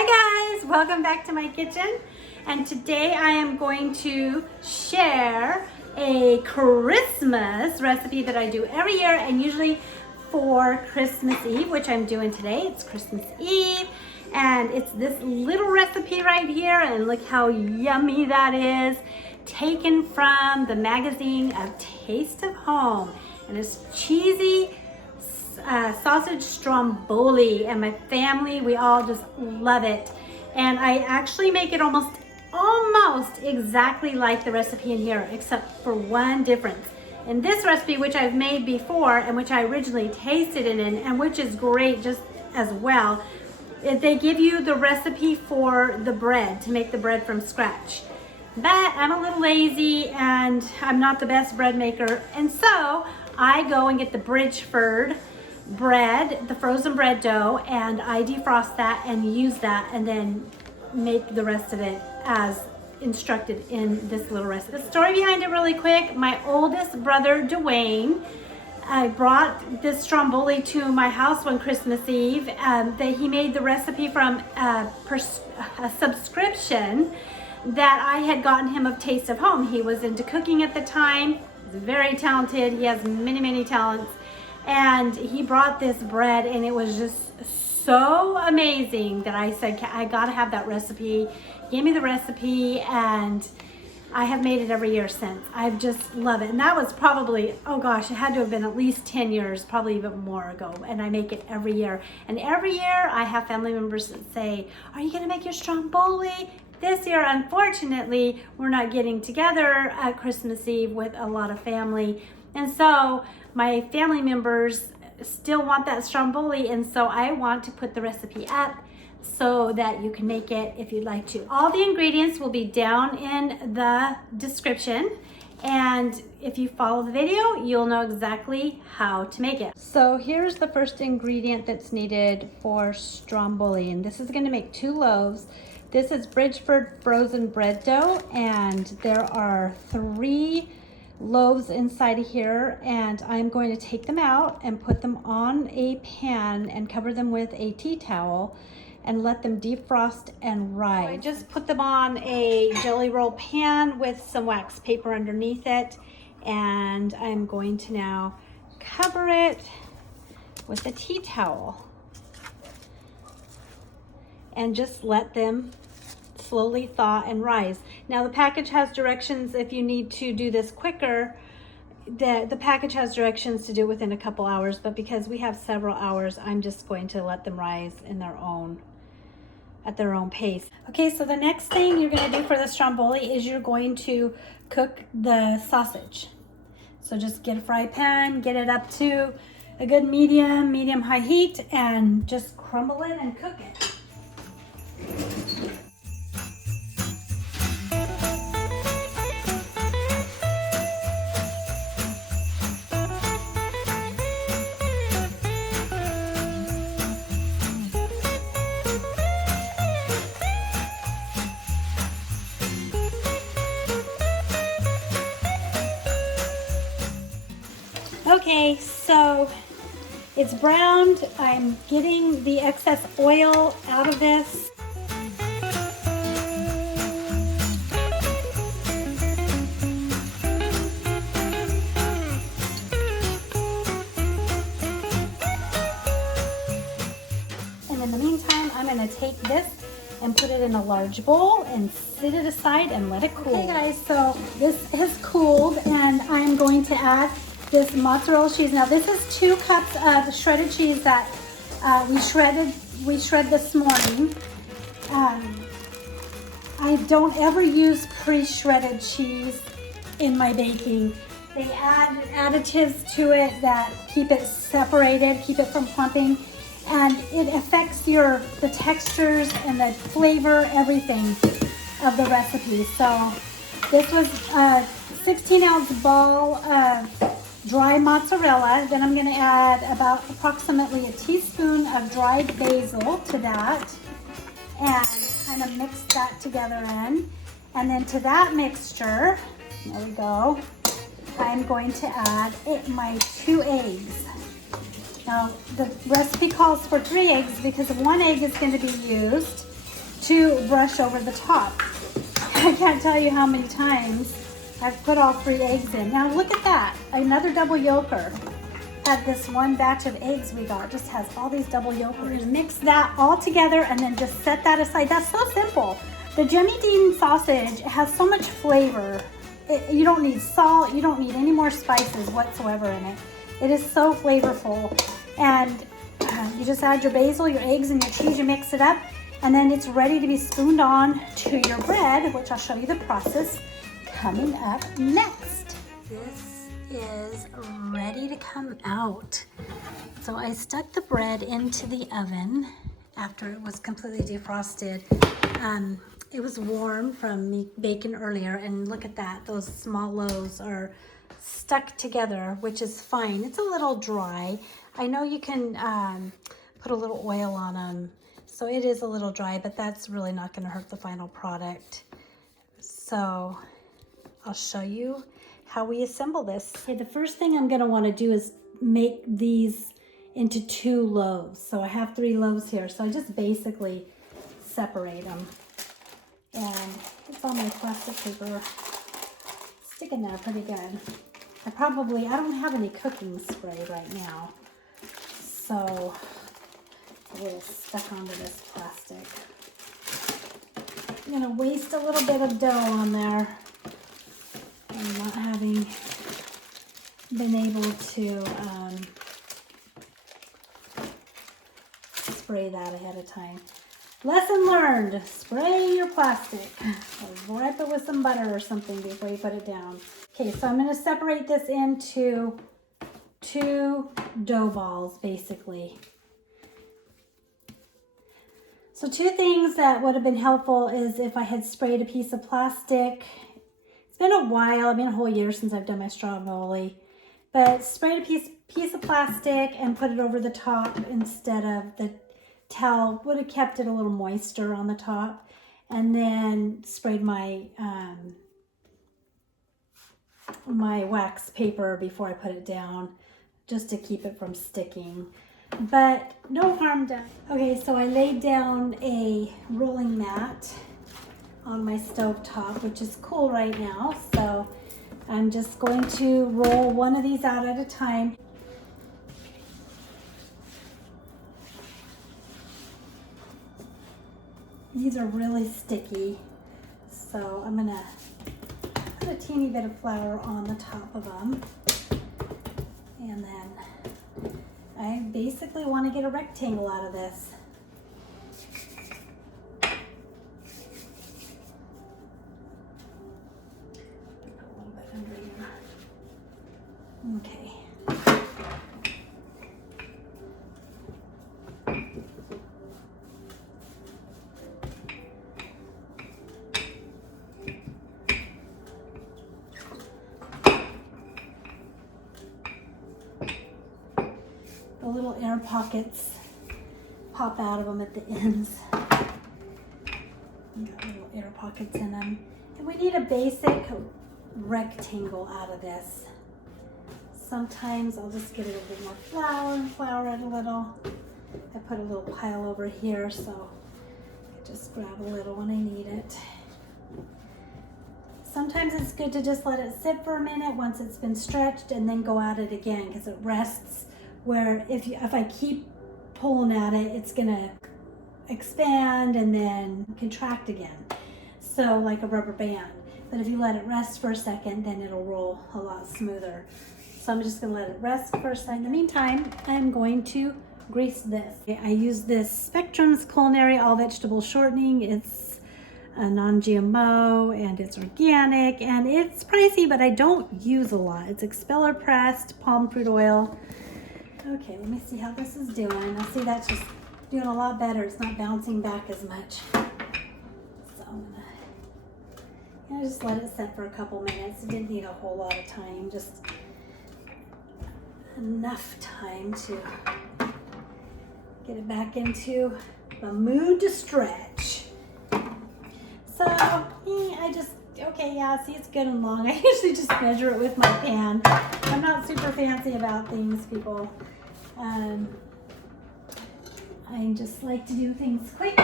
Hi guys, welcome back to my kitchen. And today I am going to share a Christmas recipe that I do every year, and usually for Christmas Eve, which I'm doing today. It's Christmas Eve, and it's this little recipe right here, and look how yummy that is. Taken from the magazine of Taste of Home, and it's cheesy sausage stromboli, and my family, we all just love it. And I actually make it almost exactly like the recipe in here, except for one difference. In this recipe, which I've made before and which I originally tasted it in, and which is great just as well, they give you the recipe for the bread, to make the bread from scratch. But I'm a little lazy and I'm not the best bread maker, and so I go and get the Bridgford bread, the frozen bread dough, and I defrost that and use that, and then make the rest of it as instructed in this little recipe. The story behind it really quick: my oldest brother Dwayne, I brought this stromboli to my house one Christmas Eve. That he made the recipe from a subscription that I had gotten him of Taste of Home. He was into cooking at the time. He's very talented. He has many talents. And he brought this bread, and it was just so amazing that I said, I gotta have that recipe. He gave me the recipe, and I have made it every year since. I just love it. And that was probably, oh gosh, it had to have been at least 10 years, probably even more ago. And I make it every year. And every year I have family members that say, are you gonna make your stromboli? This year, unfortunately, we're not getting together at Christmas Eve with a lot of family. And so my family members still want that stromboli, and so I want to put the recipe up so that you can make it if you'd like to. All the ingredients will be down in the description, and if you follow the video, you'll know exactly how to make it. So here's the first ingredient that's needed for stromboli, and this is going to make 2 loaves. This is Bridgford frozen bread dough, and there are 3 loaves inside of here, and I'm going to take them out and put them on a pan and cover them with a tea towel and let them defrost and rise. I just put them on a jelly roll pan with some wax paper underneath it, and I'm going to now cover it with a tea towel and just let them slowly thaw and rise. Now the package has directions if you need to do this quicker. The package has directions to do it within a couple hours, but because we have several hours, I'm just going to let them rise in at their own pace. Okay, so the next thing you're going to do for the stromboli is you're going to cook the sausage. So just get a fry pan, get it up to a good medium high heat, and just crumble it and cook it. Okay, so it's browned. I'm getting the excess oil out of this. And in the meantime, I'm going to take this and put it in a large bowl and sit it aside and let it cool. Okay guys, so this has cooled, and I'm going to add this mozzarella cheese. Now this is 2 cups of shredded cheese that we shred this morning. I don't ever use pre-shredded cheese in my baking. They add additives to it that keep it separated, keep it from clumping, and it affects the textures and the flavor, everything of the recipe. So this was a 16-ounce ball of dry mozzarella. Then I'm going to add approximately a teaspoon of dried basil to that, and kind of mix that together in. And then to that mixture, there we go, I'm going to add my 2 eggs. Now, the recipe calls for 3 eggs because 1 egg is going to be used. to brush over the top. I can't tell you how many times I've put all 3 eggs in. Now look at that, another double yolker. At this one batch of eggs we got, just has all these double yolkers. Mix that all together and then just set that aside. That's so simple. The Jimmy Dean sausage has so much flavor. You don't need salt, you don't need any more spices whatsoever in it. It is so flavorful. And you just add your basil, your eggs, and your cheese, you mix it up, and then it's ready to be spooned on to your bread, which I'll show you the process coming up next. This is ready to come out. So I stuck the bread into the oven after it was completely defrosted. It was warm from me baking earlier, and look at that, those small loaves are stuck together, which is fine. It's a little dry. I know you can put a little oil on them, so it is a little dry, but that's really not going to hurt the final product. So I'll show you how we assemble this. Okay, the first thing I'm going to want to do is make these into 2 loaves. So I have 3 loaves here, so I just basically separate them. And it's on my plastic paper, sticking there pretty good. I don't have any cooking spray right now, so a little stuck onto this plastic. I'm gonna waste a little bit of dough on there and not having been able to spray that ahead of time. Lesson learned, spray your plastic or wrap it with some butter or something before you put it down. Okay, so I'm going to separate this into 2 dough balls basically. So 2 things that would have been helpful is if I had sprayed a piece of plastic. It's been a while, a whole year since I've done my stromboli, but sprayed a piece of plastic and put it over the top instead of the towel, would have kept it a little moister on the top, and then sprayed my my wax paper before I put it down just to keep it from sticking, but no harm done. Okay, so I laid down a rolling mat on my stove top, which is cool right now, so I'm just going to roll one of these out at a time. These are really sticky, so I'm gonna put a teeny bit of flour on the top of them, and then I basically want to get a rectangle out of this. Put a little bit under here. Okay. The little air pockets pop out of them at the ends. Got little air pockets in them. And we need a basic rectangle out of this. Sometimes I'll just get a little bit more flour and flour it a little. I put a little pile over here, so I just grab a little when I need it. Sometimes it's good to just let it sit for a minute once it's been stretched and then go at it again, because it rests where if I keep pulling at it, it's gonna expand and then contract again. So like a rubber band. But if you let it rest for a second, then it'll roll a lot smoother. So I'm just gonna let it rest for a second. In the meantime, I'm going to grease this. I use this Spectrum's Culinary All Vegetable Shortening. It's a non-GMO and it's organic and it's pricey, but I don't use a lot. It's expeller pressed palm fruit oil. Okay, let me see how this is doing. I see that's just doing a lot better. It's not bouncing back as much. So I'm gonna just let it set for a couple minutes. It didn't need a whole lot of time, just enough time to get it back into the mood to stretch. So okay, yeah, see, it's good and long. I usually just measure it with my pan. I'm not super fancy about things, people. I just like to do things quick,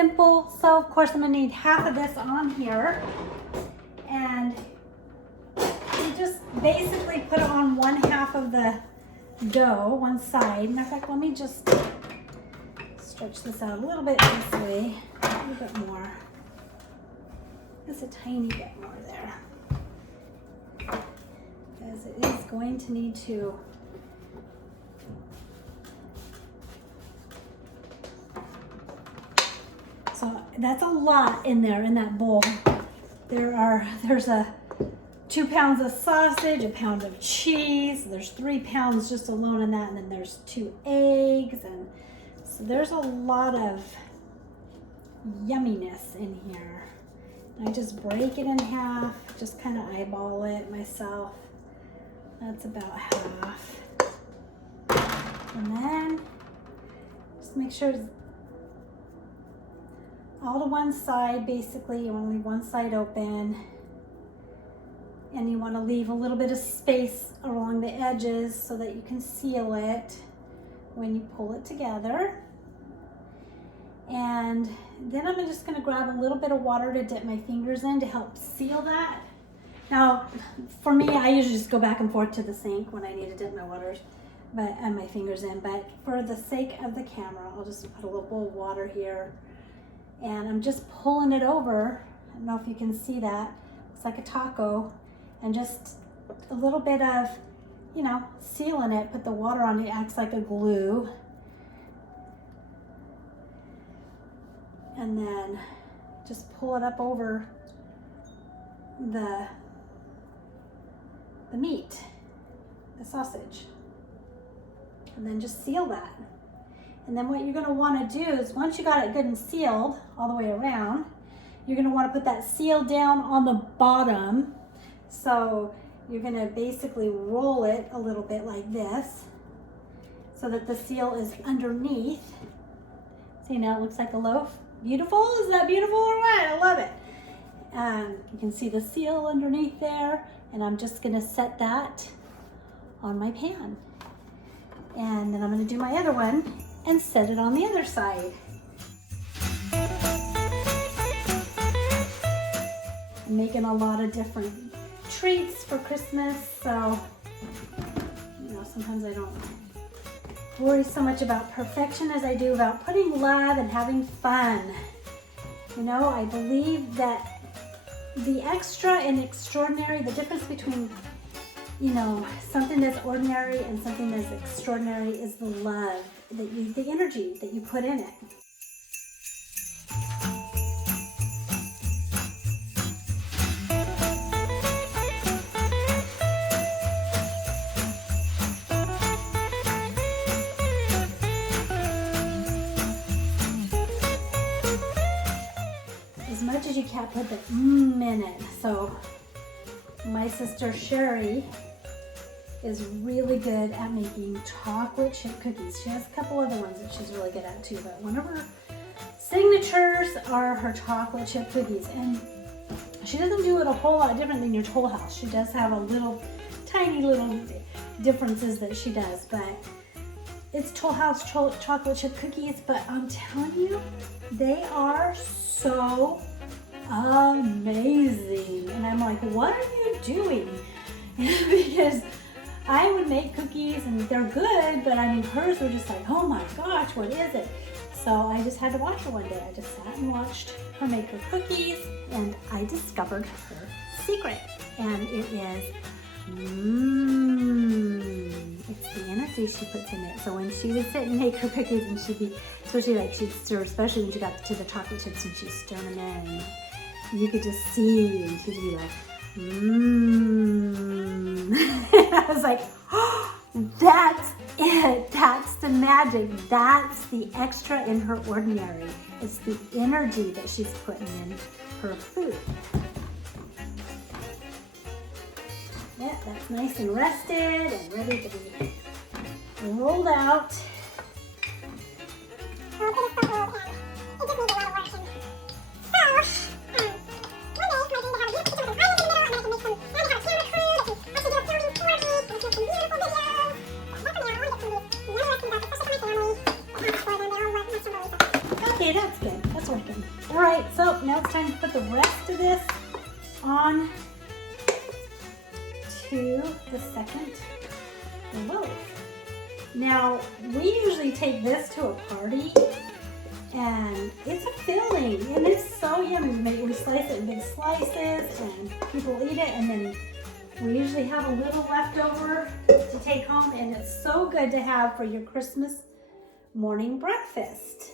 simple. So of course I'm gonna need half of this on here. And you just basically put it on one half of the dough, one side. Matter of fact, let me just stretch this out a little bit this way, a little bit more. Just a tiny bit more there. Because it is going to need to so that's a lot in there in that bowl. There's 2 pounds of sausage, a pound of cheese, there's 3 pounds just alone in that, and then there's 2 eggs, and so there's a lot of yumminess in here. And I just break it in half, just kind of eyeball it myself. That's about half. And then just make sure it's all to one side. Basically, you want to leave one side open. And you want to leave a little bit of space along the edges so that you can seal it when you pull it together. And then I'm just going to grab a little bit of water to dip my fingers in to help seal that. Now, for me, I usually just go back and forth to the sink when I need to dip my and my fingers in. But for the sake of the camera, I'll just put a little bowl of water here. And I'm just pulling it over. I don't know if you can see that. It's like a taco. And just a little bit of, you know, sealing it, put the water on it, acts like a glue. And then just pull it up over the meat, the sausage. And then just seal that. And then what you're gonna wanna do is once you got it good and sealed all the way around, you're gonna wanna put that seal down on the bottom. So you're gonna basically roll it a little bit like this so that the seal is underneath. See, now it looks like a loaf. Beautiful? Is that beautiful or what? I love it. You can see the seal underneath there, and I'm just gonna set that on my pan. And then I'm gonna do my other one and set it on the other side. I'm making a lot of different treats for Christmas, so you know, sometimes I don't worry so much about perfection as I do about putting love and having fun. You know, I believe that the extra and extraordinary, the difference between, you know, something that's ordinary and something that's extraordinary is the love, the energy that you put in it. As much as you can't put the in it. So my sister Sherry is really good at making chocolate chip cookies. She has a couple other ones that she's really good at too, but one of her signatures are her chocolate chip cookies. And she doesn't do it a whole lot different than your Toll House. She does have a little, tiny little differences that she does, but it's Toll House chocolate chip cookies. But I'm telling you, they are so amazing. And I'm like, what are you doing? Because I would make cookies and they're good, but I mean, hers were just like, oh my gosh, what is it? So I just had to watch her one day. I just sat and watched her make her cookies, and I discovered her secret. And it is, it's the energy she puts in it. So when she would sit and make her cookies, and she'd stir, especially when she got to the chocolate chips, and she'd stir them in, and you could just see, and she'd be like, I was like, oh, that's it. That's the magic. That's the extra in her ordinary. It's the energy that she's putting in her food. Yeah, that's nice and rested and ready to be rolled out. Okay, that's good. That's working. All right, so now it's time to put the rest of this on to the second loaf. Now, we usually take this to a party, and it's a filling, and it's so yummy. We slice it in big slices, and people eat it, and then we usually have a little left over to take home, and it's so good to have for your Christmas morning breakfast.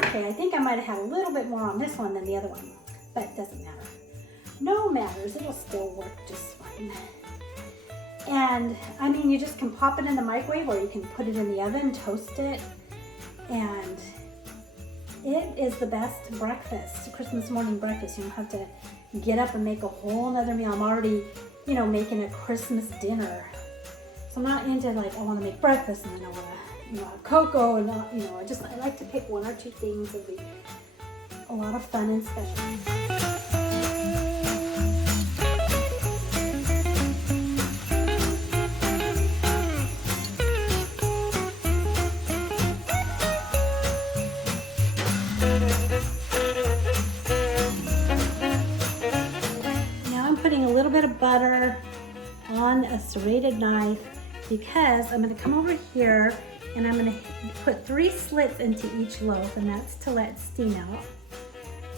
Okay, I think I might have had a little bit more on this one than the other one, but it doesn't matter. No matters, it'll still work just fine. And I mean, you just can pop it in the microwave, or you can put it in the oven, toast it, and it is the best breakfast, Christmas morning breakfast. You don't have to get up and make a whole nother meal. I'm already, you know, making a Christmas dinner. So I'm not into like, I want to make breakfast and then I want to, you know, have cocoa and, you know, I like to pick one or two things that would be a lot of fun and special. Putting a little bit of butter on a serrated knife because I'm going to come over here and I'm going to put 3 slits into each loaf, and that's to let steam out.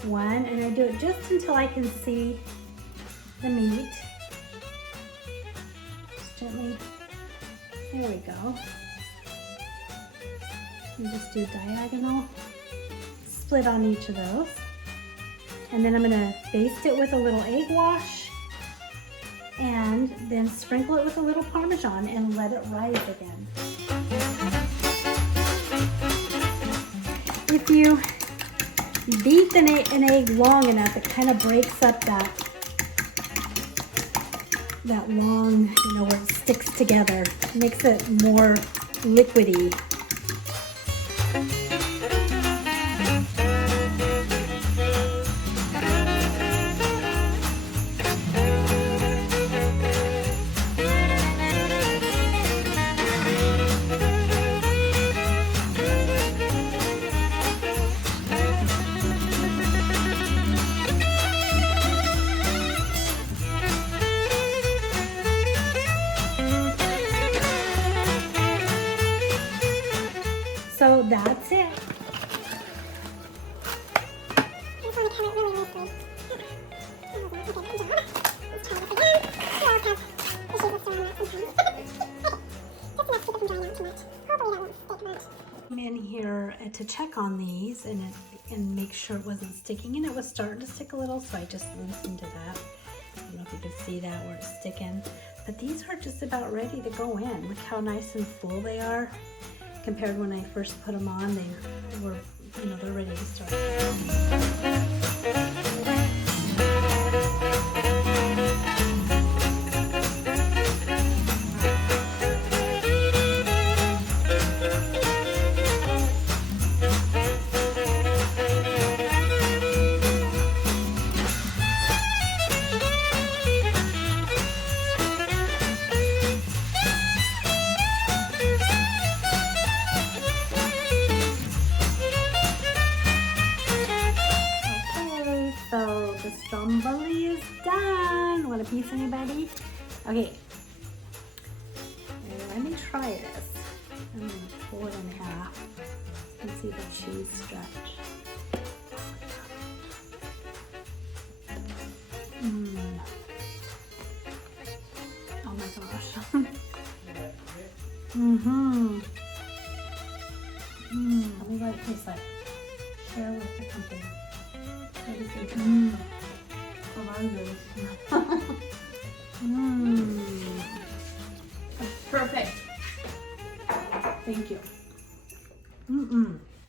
1, and I do it just until I can see the meat. Just gently, there we go. And just do diagonal split on each of those. And then I'm going to baste it with a little egg wash, and then sprinkle it with a little Parmesan and let it rise again. If you beat an egg long enough, it kind of breaks up that long, you know, where it sticks together. It makes it more liquidy. So that's it. I'm in here to check on these and make sure it wasn't sticking, and it was starting to stick a little, so I just loosened it up. I don't know if you can see that where it's sticking, but these are just about ready to go in. Look how nice and full they are. Compared when I first put them on, they were, you know, they're ready to start. So the stromboli is done. Want a piece, anybody? Okay. Let me try this. I'm going to pull it in half. You can see the cheese stretch. Oh my gosh. Let me know what it tastes like. Share with the company. Perfect. Thank you.